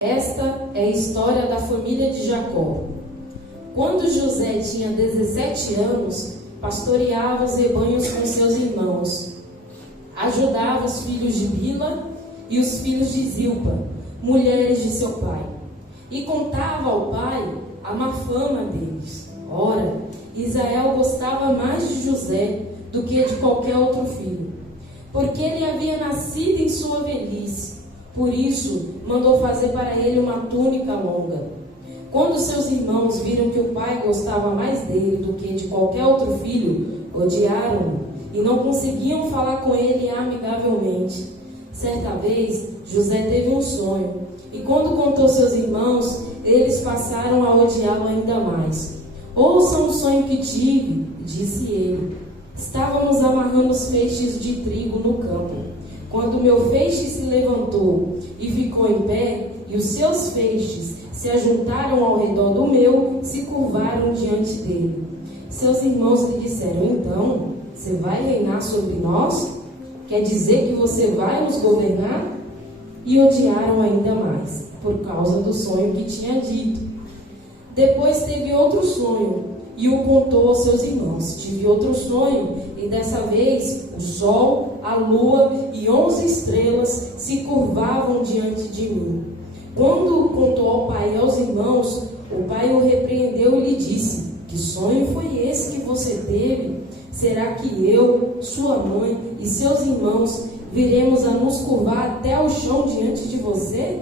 Esta é a história da família de Jacó. Quando José tinha 17 anos, pastoreava os rebanhos com seus irmãos. Ajudava os filhos de Bila e os filhos de Zilpa, mulheres de seu pai. E contava ao pai a má fama deles. Ora, Israel gostava mais de José do que de qualquer outro filho, porque ele havia nascido em sua velhice. Por isso, mandou fazer para ele uma túnica longa. Quando seus irmãos viram que o pai gostava mais dele do que de qualquer outro filho, odiaram-no e não conseguiam falar com ele amigavelmente. Certa vez, José teve um sonho, e quando contou seus irmãos, eles passaram a odiá-lo ainda mais. Ouçam o sonho que tive, disse ele. Estávamos amarrando os feixes de trigo no campo, quando meu feixe se levantou e ficou em pé, e os seus feixes se ajuntaram ao redor do meu, se curvaram diante dele. Seus irmãos lhe disseram: então, você vai reinar sobre nós? Quer dizer que você vai nos governar? E odiaram ainda mais, por causa do sonho que tinha dito. Depois teve outro sonho, e o contou aos seus irmãos. Tive outro sonho, e dessa vez o sol, a lua e 11 estrelas se curvavam diante de mim. Quando contou ao pai e aos irmãos, o pai o repreendeu e lhe disse: que sonho foi esse que você teve? Será que eu, sua mãe e seus irmãos viremos a nos curvar até o chão diante de você?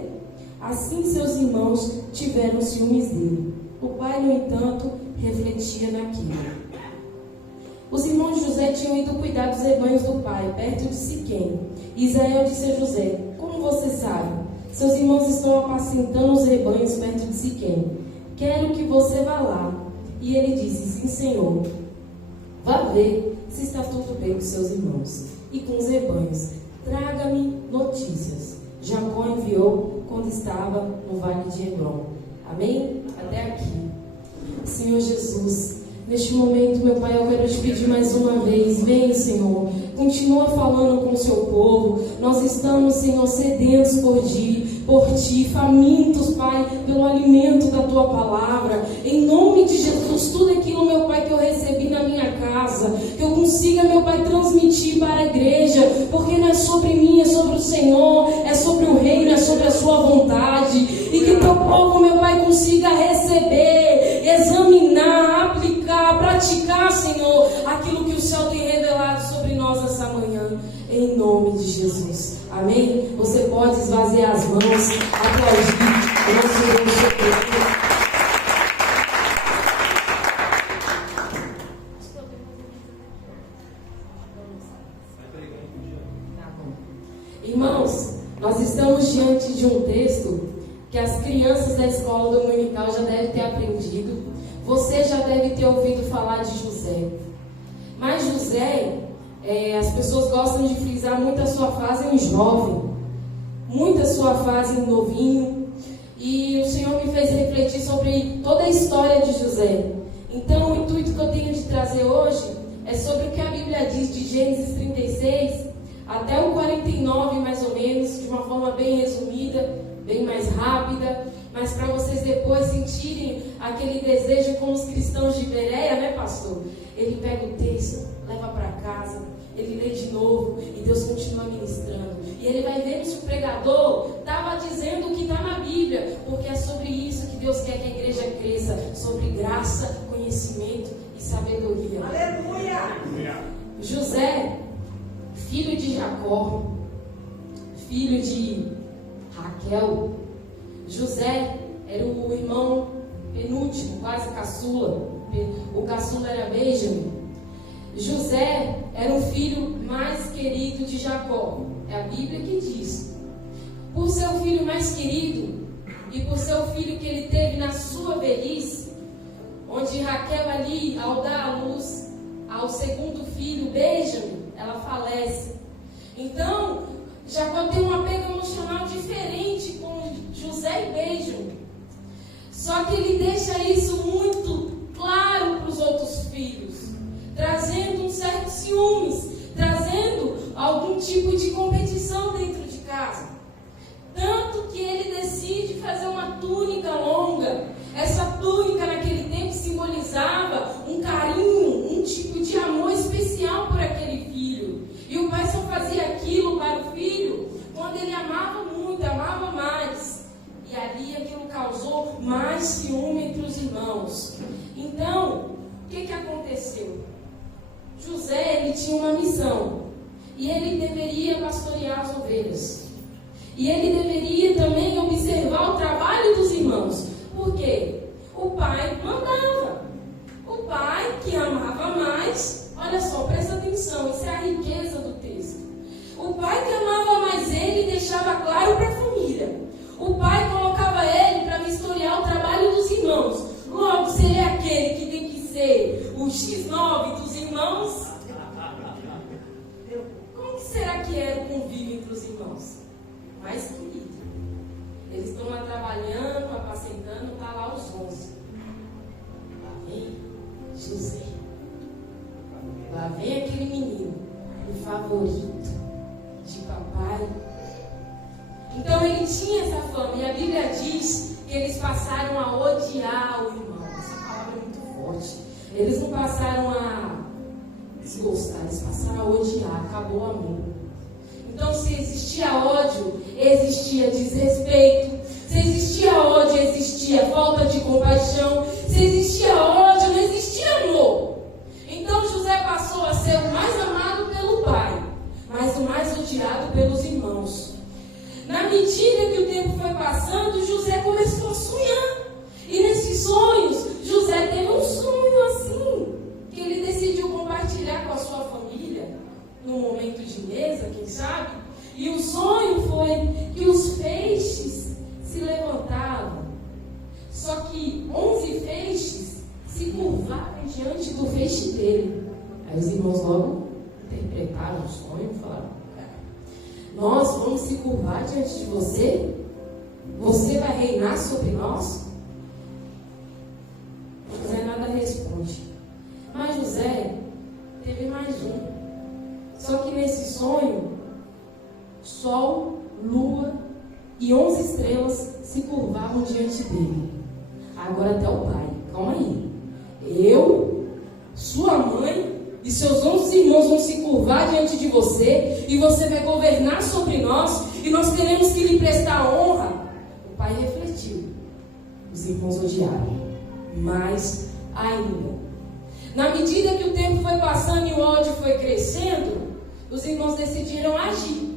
Assim seus irmãos tiveram ciúmes dele. O pai, no entanto, refletia naquilo. Os irmãos de José tinham ido cuidar dos rebanhos do pai, perto de Siquém. Israel disse a José: como você sabe? Seus irmãos estão apacentando os rebanhos perto de Siquém. Quero que você vá lá. E ele disse: sim, Senhor. Vá ver se está tudo bem com seus irmãos e com os rebanhos. Traga-me notícias. Jacó enviou quando estava no vale de Hebron. Amém? Até aqui. Senhor Jesus, neste momento, meu Pai, eu quero te pedir mais uma vez: vem, Senhor, continua falando com o seu povo. Nós estamos, Senhor, sedentos por ti, famintos, Pai, pelo alimento da tua palavra. Em nome de Jesus, tudo aquilo, meu Pai, que eu recebi na minha casa, que eu consiga, meu Pai, transmitir para a igreja, porque não é sobre mim, é sobre o Senhor, é sobre o reino, é sobre a sua vontade. E que teu povo, meu Pai, consiga receber, examinar, aplicar, praticar, Senhor, aquilo que o céu tem revelado sobre nós essa manhã, em nome de Jesus. Amém? Você pode esvaziar as mãos, aplaudir o nosso Deus. Irmãos, nós estamos diante de um texto que as crianças da escola dominical já devem ter aprendido. Você já deve ter ouvido falar de José. Mas José, as pessoas gostam de frisar muito a sua fase em jovem, muito a sua fase em novinho. E o Senhor me fez refletir sobre toda a história de José. Então o intuito que eu tenho de trazer hoje é sobre o que a Bíblia diz de Gênesis 36 até o 49 mais ou menos, de uma forma bem resumida, bem mais rápida, mas para vocês depois sentirem aquele desejo como os cristãos de Bereia, né, pastor? Ele pega o texto, leva para casa, ele lê de novo e Deus continua ministrando. E ele vai vendo se o pregador estava dizendo o que está na Bíblia, porque é sobre isso que Deus quer que a igreja cresça, sobre graça, conhecimento e sabedoria. Aleluia! José, filho de Jacó, filho de Raquel. José era o irmão penúltimo, quase caçula. O caçula era Benjamim. José era o filho mais querido de Jacó. É a Bíblia que diz. Por ser o filho mais querido e por ser o filho que ele teve na sua velhice, onde Raquel ali, ao dar à luz ao segundo filho, Benjamim, ela falece. Então, Jacó tem um apego emocional diferente com José e Benjamim. Só que ele deixa isso muito claro para os outros filhos, trazendo um certo ciúmes, trazendo algum tipo de competição dentro de casa. Tanto que ele decide fazer tinha uma missão. E ele deveria pastorear as ovelhas. E ele deveria também observar o trabalho dos irmãos. Por quê? O pai mandava. O pai que amava mais, olha só, presta atenção, isso é a riqueza do texto. O pai que amava mais ele deixava claro para a família. O pai colocava ele para vistoriar o trabalho dos irmãos. Logo, se ele é aquele que tem que ser o X9 dos irmãos, como que será que era o convívio entre os irmãos? Mais querido. Eles estão lá trabalhando, apacentando, está lá os 11. Lá vem José. Lá vem aquele menino, o favorito de papai. Então ele tinha essa fama. E a Bíblia diz que eles passaram a odiar o irmão. Essa palavra é muito forte. Eles não passaram a desgostar, eles passaram a odiar. Acabou o amor. Então, se existia ódio, existia desrespeito. Se existia ódio, existia falta de compaixão. Se existia ódio, não existia amor. Então, José passou a ser o mais amado pelo pai, mas o mais odiado pelos irmãos. Na medida que o tempo foi passando, José começou a sonhar. E nesses sonhos, José teve um sonho assim, que ele decidiu compartilhar com a sua família, num momento de mesa, quem sabe? E o sonho foi que os feixes se levantavam. Só que 11 feixes se curvaram diante do feixe dele. Aí os irmãos logo interpretaram o sonho e falaram: nós vamos se curvar diante de você? Você vai reinar sobre nós? José nada responde. Mas José teve mais um. Só que nesse sonho, sol, lua e 11 estrelas se curvavam diante dele. Agora até o pai. Calma aí. Eu, sua mãe e seus 11 irmãos vão se curvar diante de você, e você vai governar sobre nós, e nós teremos que lhe prestar honra. O pai refletiu. Os irmãos odiaram. Mas ainda, na medida que o tempo foi passando e o ódio foi crescendo, os irmãos decidiram agir.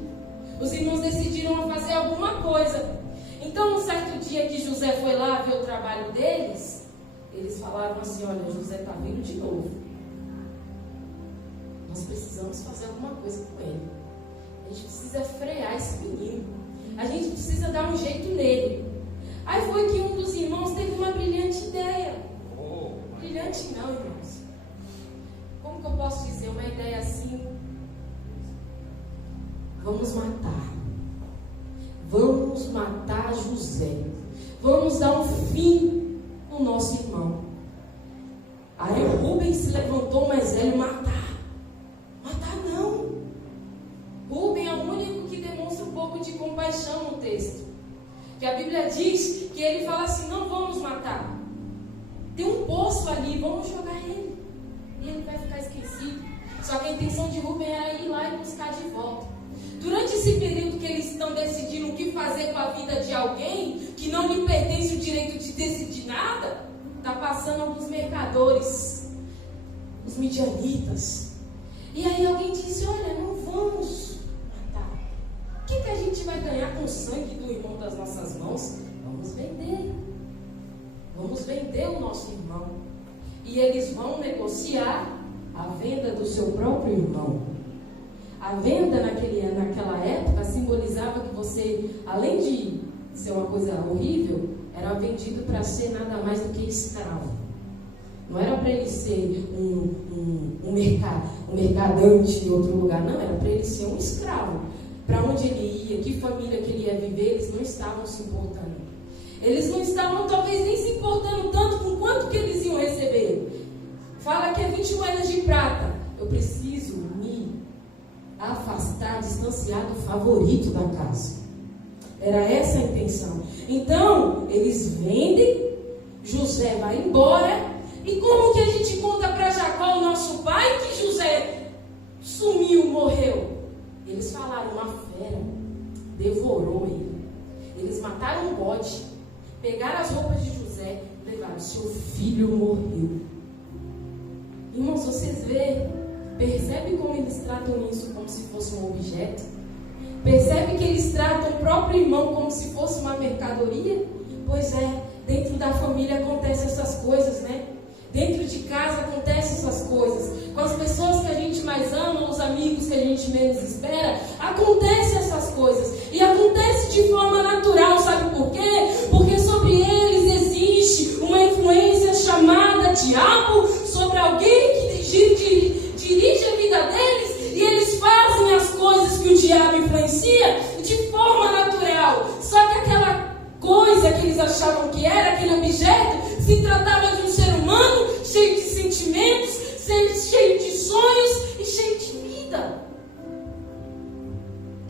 Os irmãos decidiram fazer alguma coisa. Então, um certo dia que José foi lá ver o trabalho deles, eles falaram assim: olha, José está vindo de novo. Nós precisamos fazer alguma coisa com ele. A gente precisa frear esse menino. A gente precisa dar um jeito nele. Aí foi que um dos irmãos teve uma brilhante ideia. Brilhante não, irmãos. Como que eu posso dizer? Uma ideia assim: vamos matar. Vamos matar José. Vamos dar um fim no nosso irmão. Aí o Rubem se levantou mais velho: matar. Matar não. Rubem é o único que demonstra um pouco de compaixão no texto. Que a Bíblia diz que ele fala assim: não vamos matar. Tem um poço ali, vamos jogar ele. E ele vai ficar esquecido. Só que a intenção de Rubem era ir lá e buscar de volta. Durante esse período que eles estão decidindo o que fazer com a vida de alguém que não lhe pertence o direito de decidir nada, está passando alguns mercadores, os midianitas. E aí alguém disse: olha, não vamos matar. O que a gente vai ganhar com o sangue do irmão das nossas mãos? Vamos vender. Vamos vender o nosso irmão. E eles vão negociar a venda do seu próprio irmão. A venda naquela época simbolizava que você, além de ser uma coisa horrível, era vendido para ser nada mais do que escravo. Não era para ele ser um mercadante em outro lugar, não, era para ele ser um escravo. Para onde ele ia, que família que ele ia viver, eles não estavam se importando. Eles não estavam talvez nem se importando tanto com quanto que eles iam receber. Fala que é 20 moedas de prata. Eu preciso me afastar, distanciar do favorito da casa. Era essa a intenção. Então, eles vendem, José vai embora. E como que a gente conta para Jacó, o nosso pai, que José sumiu, morreu? Eles falaram: uma fera devorou ele. Eles mataram um bode, pegaram as roupas de José e levaram: seu filho morreu. Irmãos, vocês veem Percebe como eles tratam isso como se fosse um objeto? Percebe que eles tratam o próprio irmão como se fosse uma mercadoria? Pois é, dentro da família acontecem essas coisas, né? Dentro de casa acontecem essas coisas. Com as pessoas que a gente mais ama, os amigos que a gente menos espera, acontecem essas coisas. E acontece de forma natural, sabe por quê? Porque sobre eles existe uma influência chamada diabo, sobre alguém que dirige a vida deles, e eles fazem as coisas que o diabo influencia de forma natural. Só que aquela coisa que eles achavam que era, aquele objeto, se tratava de um ser humano cheio de sentimentos, cheio de sonhos e cheio de vida.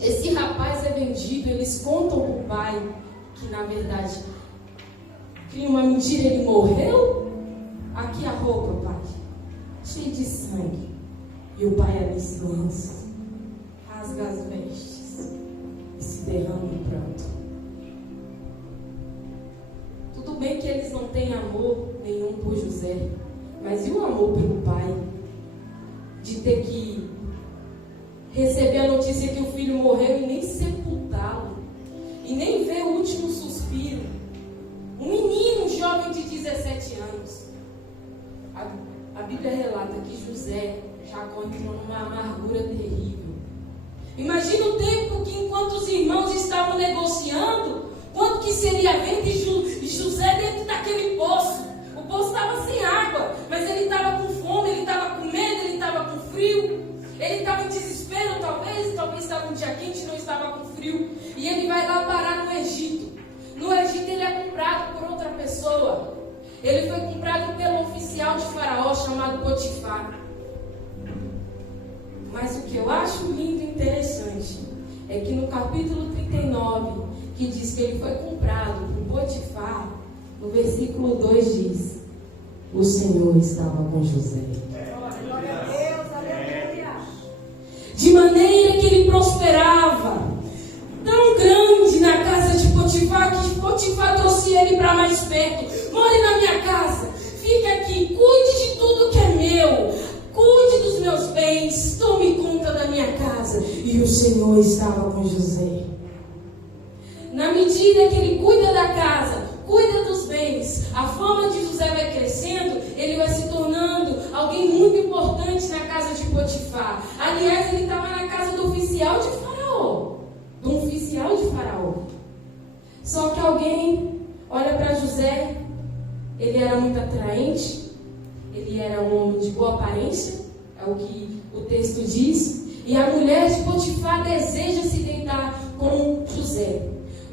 Esse rapaz é vendido, eles contam para o pai que na verdade cria uma mentira, ele morreu. Aqui a roupa, pai, cheia de sangue. E o pai ali se lança, rasga as vestes e se derrama em pranto. Tudo bem que eles não têm amor nenhum por José, mas e o amor pelo pai? De ter que receber a notícia que o filho morreu e nem sepultá-lo, e nem ver o último suspiro. Um menino, um jovem de 17 anos. A Bíblia relata que Jacó entrou numa amargura terrível. Imagina o tempo que, enquanto os irmãos estavam negociando, quanto que seria vento, e José dentro daquele poço. O poço estava sem água, mas ele estava com fome, ele estava com medo, ele estava com frio. Ele estava em desespero, talvez estava um dia quente, não estava com frio. E ele vai lá parar no Egito. No Egito ele é comprado por outra pessoa. Ele foi comprado pelo oficial de Faraó chamado Potifar. Mas o que eu acho lindo e interessante é que no capítulo 39, que diz que ele foi comprado por Potifar, no versículo 2 diz: o Senhor estava com José. Glória a Deus, aleluia. De maneira que ele prosperava tão grande na casa de Potifar, que Potifar trouxe ele para mais perto. More na minha casa, fique aqui, cuide de tudo que é meu, cuide dos meus bens, tome conta da minha casa. E o Senhor estava com José. Na medida que ele cuida da casa, cuida dos bens, a fama de José vai crescendo, ele vai se tornando alguém muito importante na casa de Potifar. Aliás, ele estava na casa do oficial de Faraó. De um oficial de Faraó. Só que alguém olha para José, ele era muito atraente, ele era um homem de boa aparência, é o que o texto diz, e a mulher de Potifar deseja se deitar com José.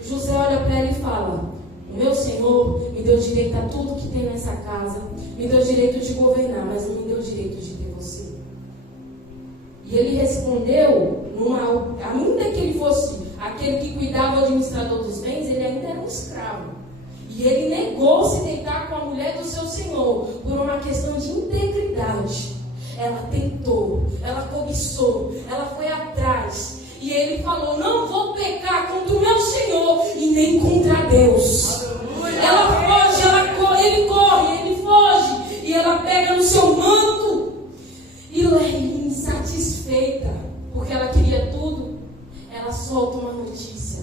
José olha para ela e fala: o meu Senhor me deu direito a tudo que tem nessa casa, me deu direito de governar, mas não me deu direito de ter você. E ele respondeu, ainda que ele fosse aquele que cuidava do administrador dos bens, ele ainda era um escravo. E ele negou se deitar com a mulher do seu senhor, por uma questão de integridade. Ela tentou, ela cobiçou, ela foi atrás. E ele falou: não vou pecar contra o meu Senhor e nem contra Deus. Ela foge, ele corre, ele foge. E ela pega no seu manto e insatisfeita, porque ela queria tudo, ela solta uma notícia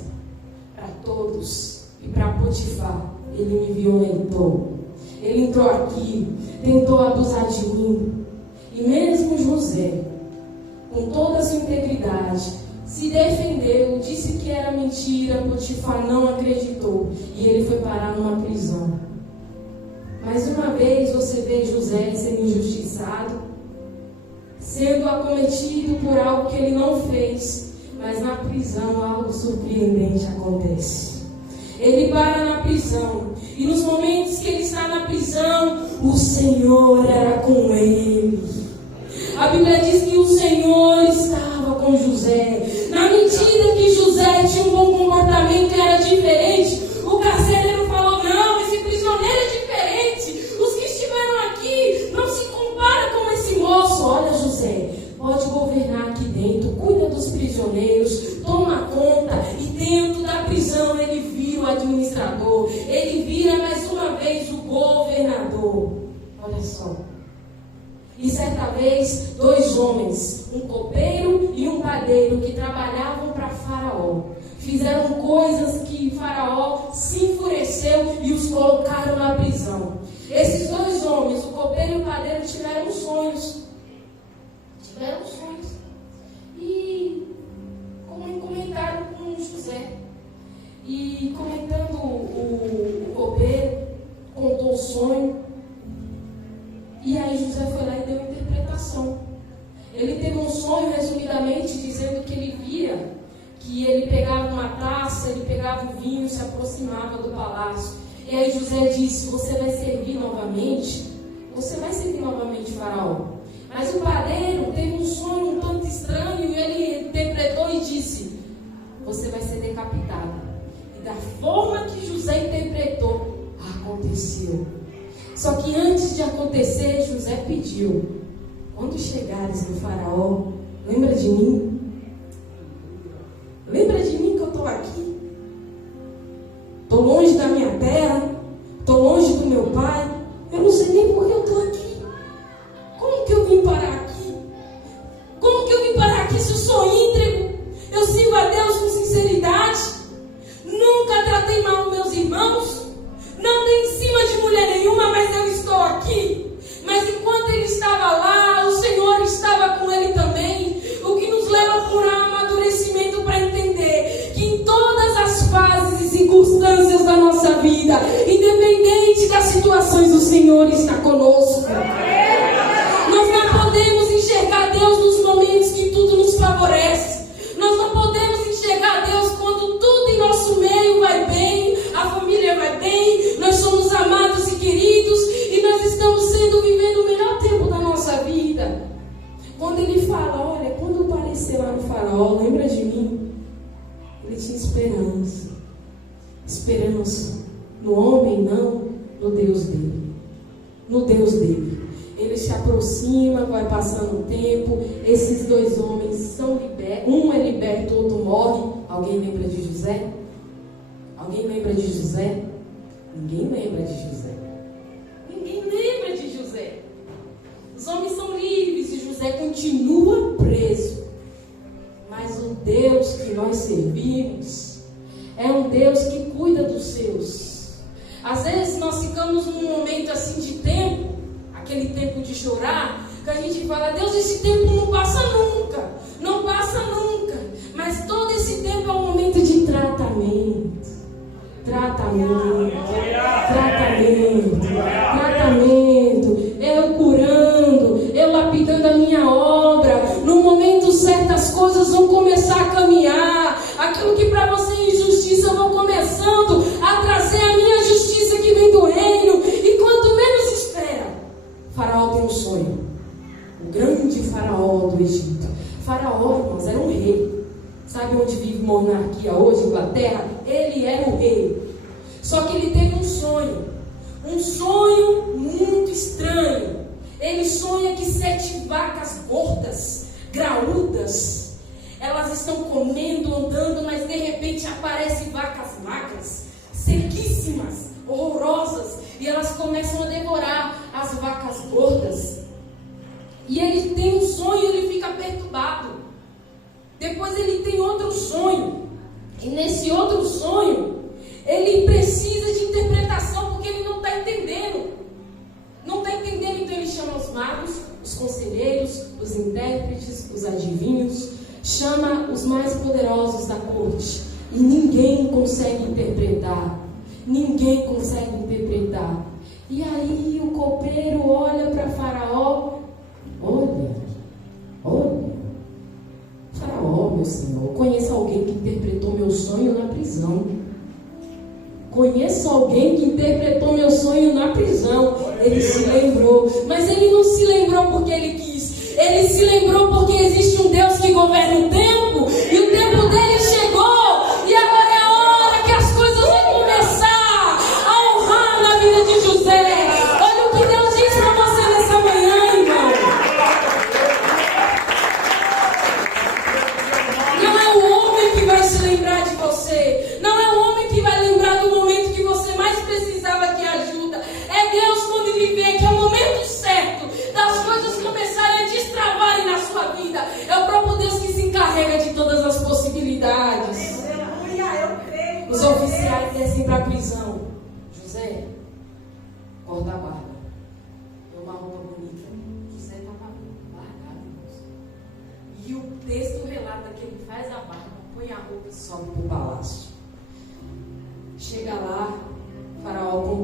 para todos. E para Potifar: ele me violentou, ele entrou aqui, tentou abusar de mim. E mesmo José, com toda a sua integridade, se defendeu, disse que era mentira. Potifar não acreditou e ele foi parar numa prisão. Mais uma vez você vê José sendo injustiçado, sendo acometido por algo que ele não fez, mas na prisão algo surpreendente acontece. Ele para na prisão, e nos momentos que ele está na prisão, o Senhor era com ele. A Bíblia diz que o Senhor estava com José. Na medida que José tinha um bom comportamento e era diferente, o carcereiro falou: não, esse prisioneiro é diferente. Os que estiveram aqui não se comparam com esse moço. Olha, José, pode governar aqui dentro, cuida dos prisioneiros, toma conta. E dentro da prisão ele vira o administrador, ele vira mais uma vez o governador. Olha só. E certa vez, 2 homens, um copeiro e um padeiro, que trabalhavam para Faraó, fizeram coisas que Faraó se enfureceu e os colocaram na prisão. Esses 2 homens, o copeiro e o padeiro, tiveram sonhos. E comentaram com José. E comentando, o copeiro contou o sonho. E aí José foi lá e deu interpretação. Ele teve um sonho, resumidamente, dizendo que ele via que ele pegava uma taça, ele pegava o vinho, se aproximava do palácio. E aí José disse: você vai servir novamente Faraó. Mas o padeiro teve um sonho um tanto estranho e ele interpretou e disse: você vai ser decapitado. E da forma que José interpretou, aconteceu. Só que antes de acontecer, José pediu: quando chegares no Faraó, lembra de mim? Lembra de mim que eu estou aqui? Estou longe da minha terra, estou longe do meu pai. Eu não sei nem por que eu estou aqui. Como que eu vim parar aqui? Como que eu vim parar aqui se eu sou íntegro? Eu sirvo a Deus com sinceridade. Nunca tratei mal meus irmãos. Não dei em cima de mulher nenhuma, mas eu estou aqui. Mas enquanto ele estava lá, o Senhor estava com ele também. O que nos leva por amadurecimento para entender que em todas as fases e circunstâncias da nossa vida, independente das situações, o Senhor está conosco. Nós não podemos enxergar Deus nos momentos que tudo nos favorece. Nós não podemos enxergar Deus quando tudo em nosso meio vai bem, a família vai bem, nós somos amados e queridos e nós estamos vivendo o melhor tempo da nossa vida. Quando ele fala: olha, quando eu aparecer lá no Faraó, lembra de mim? Ele tinha esperança. Esperança no homem, não no Deus dele. No Deus dele. Ele se aproxima, vai passando o tempo. Esses 2 homens são libertos. Um é liberto, o outro morre. Alguém lembra de José? Alguém lembra de José? Ninguém lembra de José. Ninguém lembra de José. Os homens são livres e José continua preso. Mas o Deus que nós servimos é um Deus que cuida dos seus. Às vezes nós ficamos num momento assim de tempo, aquele tempo de chorar, que a gente fala: Deus, esse tempo não passa nunca. Não passa nunca. Mas todo esse tempo é um momento de tratamento. Eu curando, eu lapidando a minha obra. No momento certo as coisas vão começar a caminhar. Aquilo que para você é injustiça, eu vou começando a trazer a minha justiça que vem do reino. E quando menos espera, Faraó tem um sonho. O grande Faraó do Egito. Faraó, irmãos, era um rei. Sabe onde vive monarquia hoje, Inglaterra? Ele era o rei. Só que ele teve um sonho muito estranho. Ele sonha que 7 vacas gordas, graúdas, elas estão comendo, andando, mas de repente aparecem vacas magras, sequíssimas, horrorosas, e elas começam a devorar as vacas gordas. E ele tem um sonho e ele fica perturbado. Depois ele tem outro sonho. E nesse outro sonho, ele precisa de interpretação, porque ele não está entendendo. Não está entendendo, então ele chama os magos, os conselheiros, os intérpretes, os adivinhos, chama os mais poderosos da corte. E ninguém consegue interpretar. Ninguém consegue interpretar. E aí o copeiro olha para Faraó. Olha, Faraó, meu senhor, conheço alguém que interpretou meu sonho na prisão. Conheço alguém que interpretou meu sonho na prisão. Ele se lembrou, mas ele não se lembrou porque ele quis. Ele se lembrou porque existe um Deus que governa o tempo, e o tempo dele chegou, e agora é a hora que as coisas vão começar a honrar na vida de José. Olha o que Deus diz para você nessa manhã, irmão. Não é o homem que vai se lembrar de você. Não é o homem que vai lembrar do momento que você mais precisava de ajuda. É Deus, quando Ele vê que é o momento certo das coisas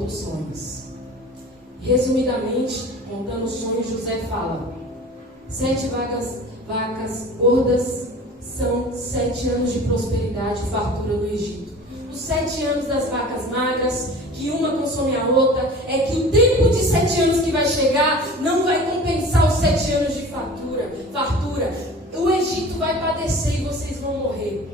conta os sonhos. Resumidamente, contando os sonhos, José fala: 7 vacas gordas são 7 anos de prosperidade e fartura no Egito. Os 7 anos das vacas magras, que uma consome a outra, é que o tempo de 7 anos que vai chegar não vai compensar os 7 anos de fartura. O Egito vai padecer e vocês vão morrer.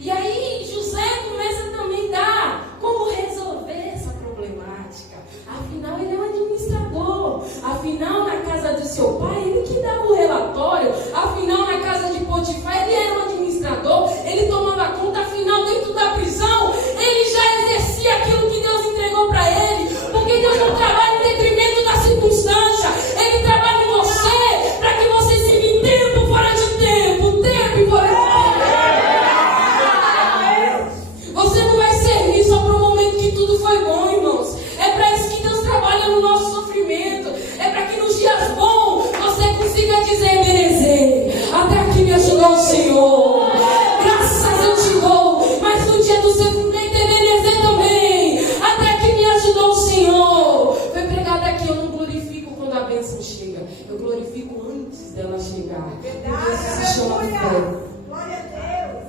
E aí José começa também a dar como resolver essa problemática. Afinal, ele é um administrador. Afinal, na casa do seu pai, ele que dava o relatório. Afinal, na casa de Potifar, ele era um administrador. Ele tomava conta. Afinal, dentro da prisão, ele já exercia aquilo que Deus entregou para ele. Porque Deus não trabalha em detrimento da circunstância. Ele trabalha em você para que você siga em tempo fora de tempo. Tempo e fora de tempo. Você não vai servir só para o momento que tudo foi bom, irmãos. É para isso que Deus trabalha no nosso sofrimento. É para que nos dias bons você consiga dizer: Ebenezer, até aqui me ajudou o Senhor. Graças eu te dou. Mas no dia do sofrimento, Ebenezer também. Até aqui me ajudou o Senhor. Foi pregado aqui: eu não glorifico quando a bênção chega. Eu glorifico antes dela chegar. Porque isso se chama fé.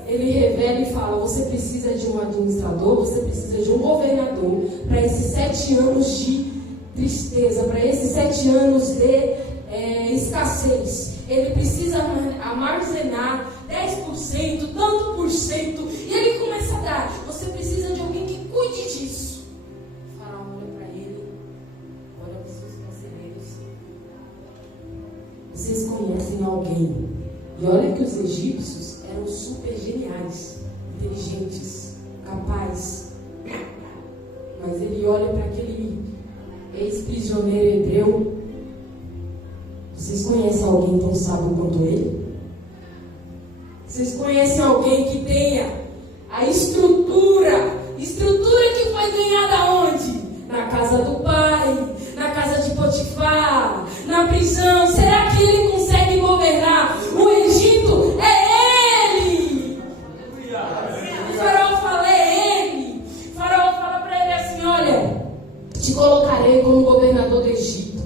Ele revela e fala: você precisa de um administrador, você precisa de um governador para esses 7 anos de tristeza, para esses 7 anos de escassez. Ele precisa armazenar 10%, tanto por cento, e ele começa a dar. Você precisa de alguém que cuide disso. O faraó olha para ele, olha para os seus conselheiros. Vocês conhecem alguém? E olha que os egípcios eram super geniais, inteligentes, capazes. Mas ele olha para aquele ex-prisioneiro hebreu. Vocês conhecem alguém tão sábio quanto ele? Vocês conhecem alguém que tenha a estrutura que foi ganhada onde? Na casa do pai, na casa de Potifar, na prisão. Será que ele consegue governar o Egito? É ele! O faraó fala: é ele. O faraó fala para ele assim: olha, te colocarei como governador do Egito.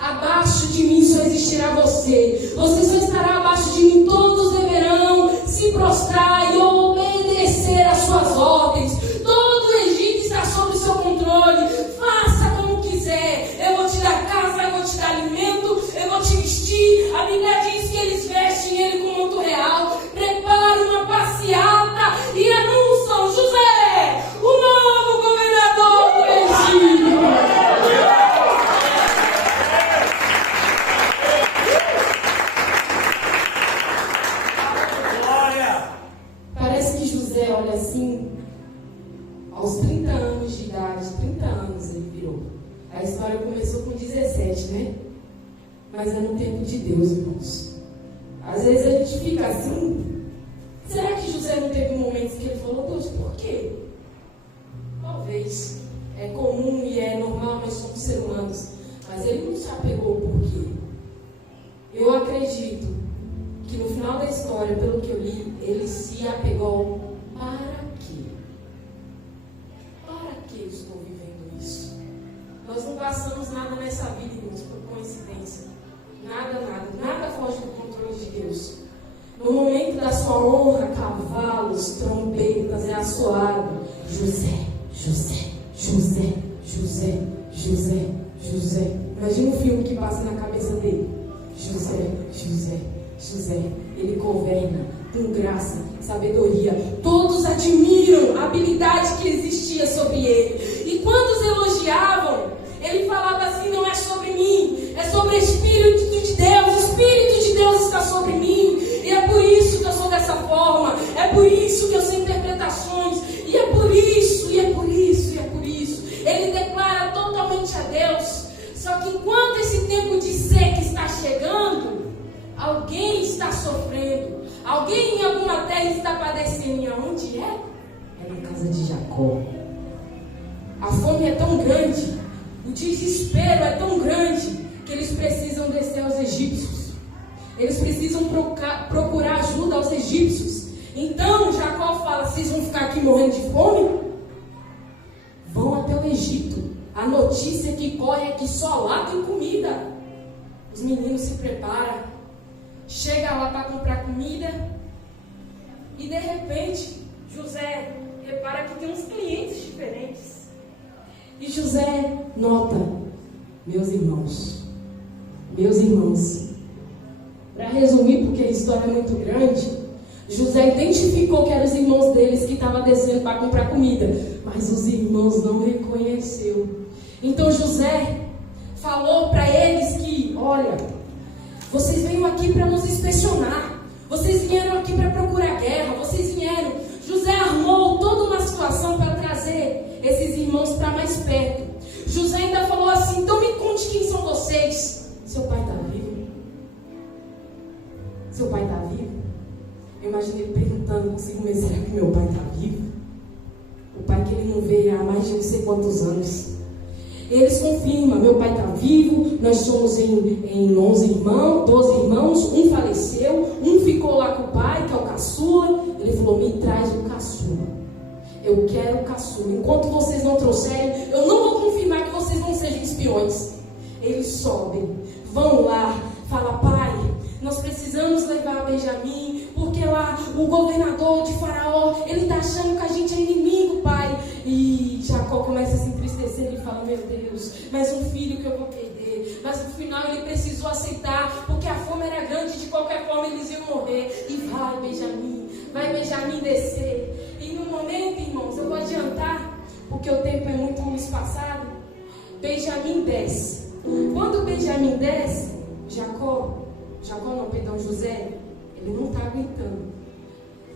Abaixo de mim só existirá você. Você só estará abaixo de mim. Todos deverão se prostrar e obedecer às suas ordens. Todo o Egito está sob o seu controle. Faça como quiser. Eu vou te dar casa, eu vou te dar alimento, eu vou te vestir. A Bíblia diz que eles vestem ele com manto real. Preparam uma passeata e anunciam: José, o novo governador do Egito. Parece que José olha assim, aos 30 anos de idade, 30 anos ele virou. A história começou com 17, né? Mas é no tempo de Deus, irmãos. Às vezes a gente fica assim: será que José não teve momentos que ele falou: Deus, por quê? Talvez. É comum e é normal, nós somos seres humanos. Mas ele não se apegou ao porquê. Eu acredito que no final da história, pelo que eu li, ele se apegou: para quê? Para que eu estou vivendo isso? Nós não passamos nada nessa vida, irmãos, por coincidência. Nada foge do controle de Deus. No momento da sua honra, cavalos, trombetas é assoado: José, José, José, José, José, José. Imagina um filme que passa na cabeça dele: José, José, José. Ele governa com graça, sabedoria. Todos admiram a habilidade que existia sobre ele. E quando os elogiavam, ele falava assim: não é sobre mim, é sobre o Espírito de Deus. O Espírito de Deus está sobre mim. E é por isso que eu sou dessa forma. É por isso que eu sei interpretações. E é por isso, e é por isso, e é por isso. Ele declara totalmente a Deus. Só que enquanto esse tempo de seca está chegando, alguém está sofrendo. Alguém em alguma terra está padecendo. E aonde é? É na casa de Jacó. A fome é tão grande, o desespero é tão grande, que eles precisam descer aos egípcios. Eles precisam procurar ajuda aos egípcios. Então Jacó fala: vocês vão ficar aqui morrendo de fome? Vão até o Egito. A notícia que corre é que só lá tem comida. Os meninos se preparam, chega lá para comprar comida e de repente José repara que tem uns clientes diferentes. E José nota: meus irmãos, para resumir, porque a história é muito grande, José identificou que eram os irmãos deles que estavam descendo para comprar comida, mas os irmãos não reconheceu. Então José falou para eles que: olha, vocês vieram aqui para nos inspecionar, vocês vieram aqui para procurar guerra, vocês vieram. José armou toda uma situação para trazer esses irmãos para mais perto. José ainda falou assim: então me conte quem são vocês. Seu pai está vivo? Seu pai está vivo? Eu imaginei ele perguntando consigo mesmo: será que meu pai está vivo? O pai que ele não vê há mais de não sei quantos anos. Eles confirmam: meu pai está vivo, nós somos em 11 irmãos, 12 irmãos, um faleceu, um ficou lá com o pai, que é o caçula. Ele falou: me traz o caçula, eu quero o caçula. Enquanto vocês não trouxerem, eu não vou confirmar que vocês não sejam espiões. Eles sobem, vão lá, fala: pai, nós precisamos levar Benjamim, porque lá o governador de Faraó, ele está achando que a gente é inimigo, pai. E Jacó começa a se entristecer, ele fala: meu Deus, mais um filho que eu vou perder. Mas no final ele precisou aceitar, porque a fome era grande, de qualquer forma eles iam morrer. E vai Benjamim descer. E no momento, irmãos, eu vou adiantar, porque o tempo é muito espaçado. Benjamim desce. Quando Benjamim desce, José, ele não está aguentando.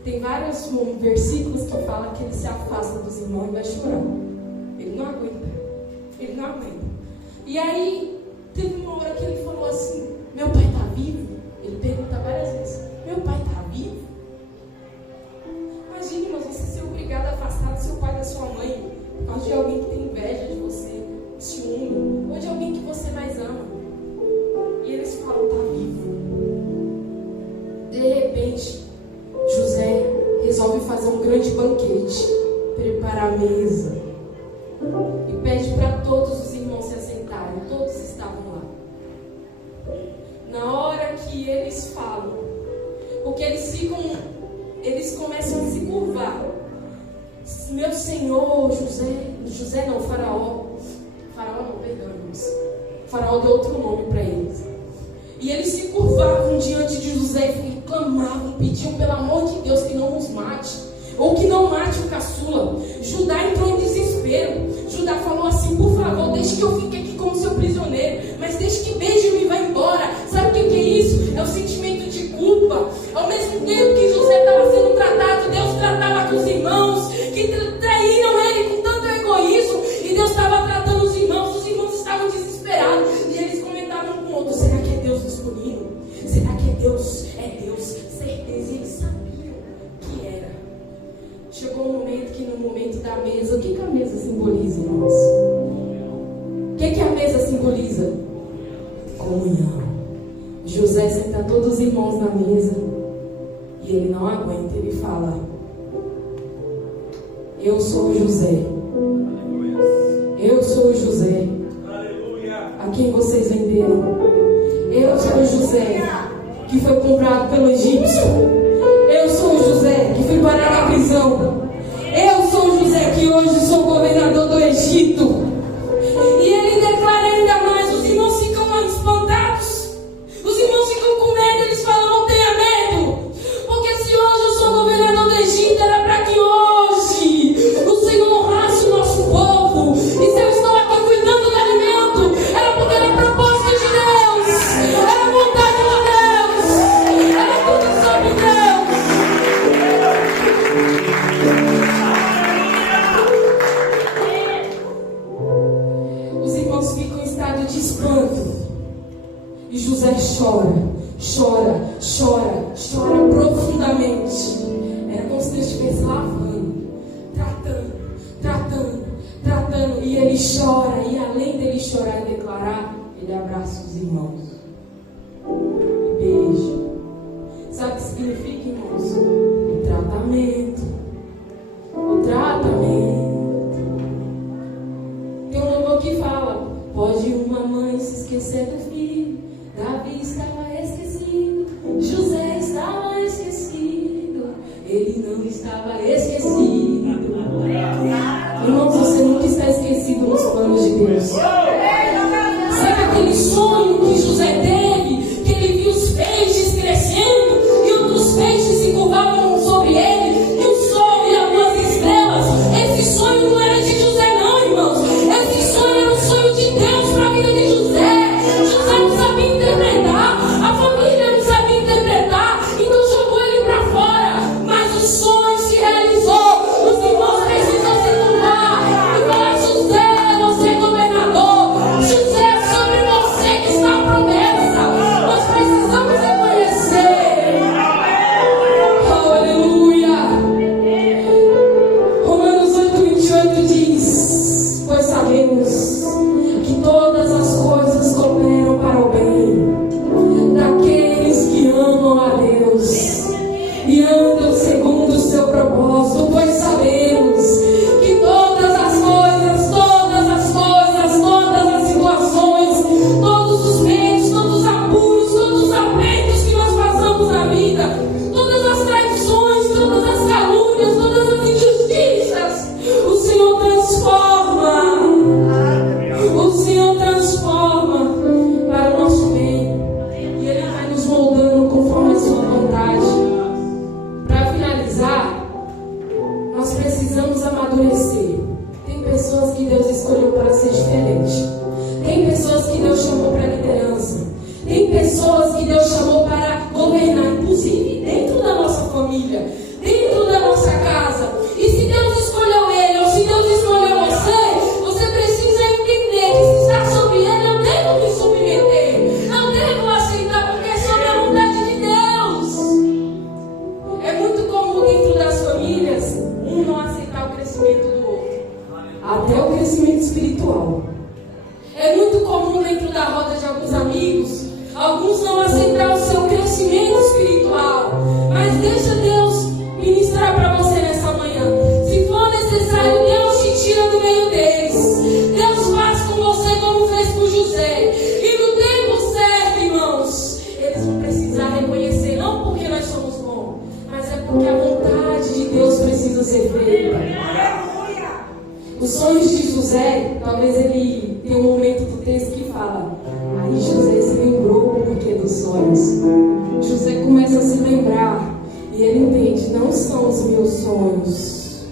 Tem vários versículos que falam que ele se afasta dos irmãos e vai chorar. Ele não aguenta. E aí, teve uma hora que ele falou assim: meu pai está vivo? Ele pergunta várias vezes: meu pai está vivo? Imagine, irmãos, você ser obrigado a afastar do seu pai e da sua mãe por causa de alguém que tem inveja de você, ciúme, ou de alguém que você mais ama. E eles falam: está vivo. De repente, José resolve fazer um grande banquete, preparar a mesa e pede para todos os irmãos se assentarem. Todos estavam lá. Na hora que eles falam, porque eles começam a se curvar: meu senhor Faraó não, perdão, irmãos. Faraó deu outro nome para eles. E eles se curvavam diante de José e clamavam, pediam pelo amor de Deus que não nos mate, ou que não mate o caçula. Judá entrou em desespero. Judá falou assim: por favor, deixe que eu fique aqui como seu prisioneiro, mas deixe que Benjamim vá embora. Sabe o que é isso? É o sentimento de culpa. Ao mesmo tempo que José estava sendo tratado, Deus tratava com os irmãos que traíram ele com tanto egoísmo, e Deus estava tratando os irmãos estavam desesperados, e eles comentavam um com o outro: será que é Deus nos punindo? Será que é Deus? É Deus, certeza. E eles sabiam que era. Chegou um momento que, no momento da mesa, o que a mesa simboliza, irmãos? O que a mesa simboliza? Comunhão. José senta todos os irmãos na mesa e ele não aguenta, ele fala: eu sou José. Eu sou José. A quem vocês venderam? Eu sou José, que foi comprado pelo egípcio. Eu sou José, que fui parar na prisão. Eu sou José, que hoje sou governador do Egito. E ele declara ainda mais: os irmãos ficam espantados, os irmãos ficam com medo. Eles falam: não tenha medo, porque se hoje eu sou governador do Egito, era para que hoje o Senhor honrasse o nosso povo. E se eu estou aqui cuidando do alimento, era porque era propósito de Deus, era vontade de Deus, era tudo sobre Deus. Os irmãos ficam em estado de espanto. E José chora profundamente. Era como se Deus estivesse lavando, tratando. E ele chora. E além dele chorar e declarar, ele abraça os irmãos e beija. Sabe o que significa, irmãos? O tratamento. Tem um louvor que fala: pode uma mãe se esquecer do filho? Davi estava esquecido, José estava esquecido, ele não estava esquecido. Irmãos, você nunca está esquecido nos planos de Deus. Sabe aquele sonho que José teve, que ele viu os peixes crescendo e outros peixes se curvavam sobre ele, e o sol e algumas estrelas? Esse sonho não era de José não, irmãos. Esse sonho era um sonho de Deus para a vida de José. José não sabia interpretar, a família não sabia interpretar, então jogou ele para fora, mas o sonho se realizou. Os irmãos precisam se turbar e falar: José, você é governador, José, é sobre você que está a promessa. Nós precisamos reconhecer. Aleluia. Romanos 8:28 diz: pois sabemos que todas as coisas cooperam para o bem daqueles que amam a Deus e andam segundo o seu propósito. Pois sabemos que todas as coisas, todas as situações, todos os meios, todos os apuros, todos os apertos que nós passamos na vida, todas as traições, todas as calúnias, todas as injustiças, o Senhor transforma. O Senhor transforma para o nosso bem. E Ele vai nos moldando conforme a sua vontade. Para finalizar, nós precisamos amadurecer. Tem pessoas que Deus escolheu para ser diferente. Tem pessoas que Deus chamou para liderança. Tem pessoas que Deus chamou para governar, inclusive dentro da nossa família, dentro da nossa casa. E se Deus escolheu ele, ou se Deus escolheu você, você precisa entender que se está sobre ele, eu devo me submeter, eu devo aceitar, porque é sobre a vontade de Deus. É muito comum dentro das famílias um não aceitar o crescimento do outro, até o crescimento espiritual. É muito comum dentro da roda de alguns amigos, alguns não aceitar o seu crescimento espiritual. Mas deixa Deus ministrar para você nessa manhã. Se for necessário, Deus te tira do meio deles. Deus faz com você como fez com José. E no tempo certo, irmãos, eles vão precisar reconhecer, não porque nós somos bons, mas é porque a vontade de Deus precisa ser feita. Os sonhos de José, talvez ele tenha um momento do texto que fala: aí José se lembrou o porquê dos sonhos. José começa a se lembrar e ele entende: não são os meus sonhos.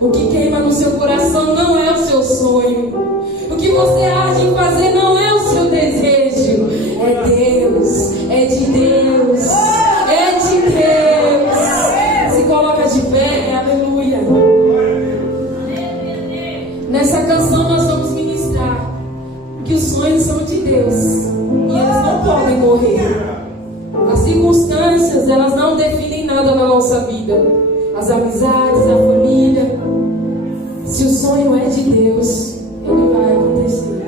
O que queima no seu coração não é o seu sonho. O que você arde em fazer não é o seu desejo. É Deus, é de Deus, é de Deus. Se coloca de pé, aleluia. Nessa canção nós vamos ministrar que os sonhos são de Deus e eles não podem morrer. As circunstâncias, elas não definem nada na nossa vida. As amizades, a família. Se o sonho é de Deus, ele vai acontecer.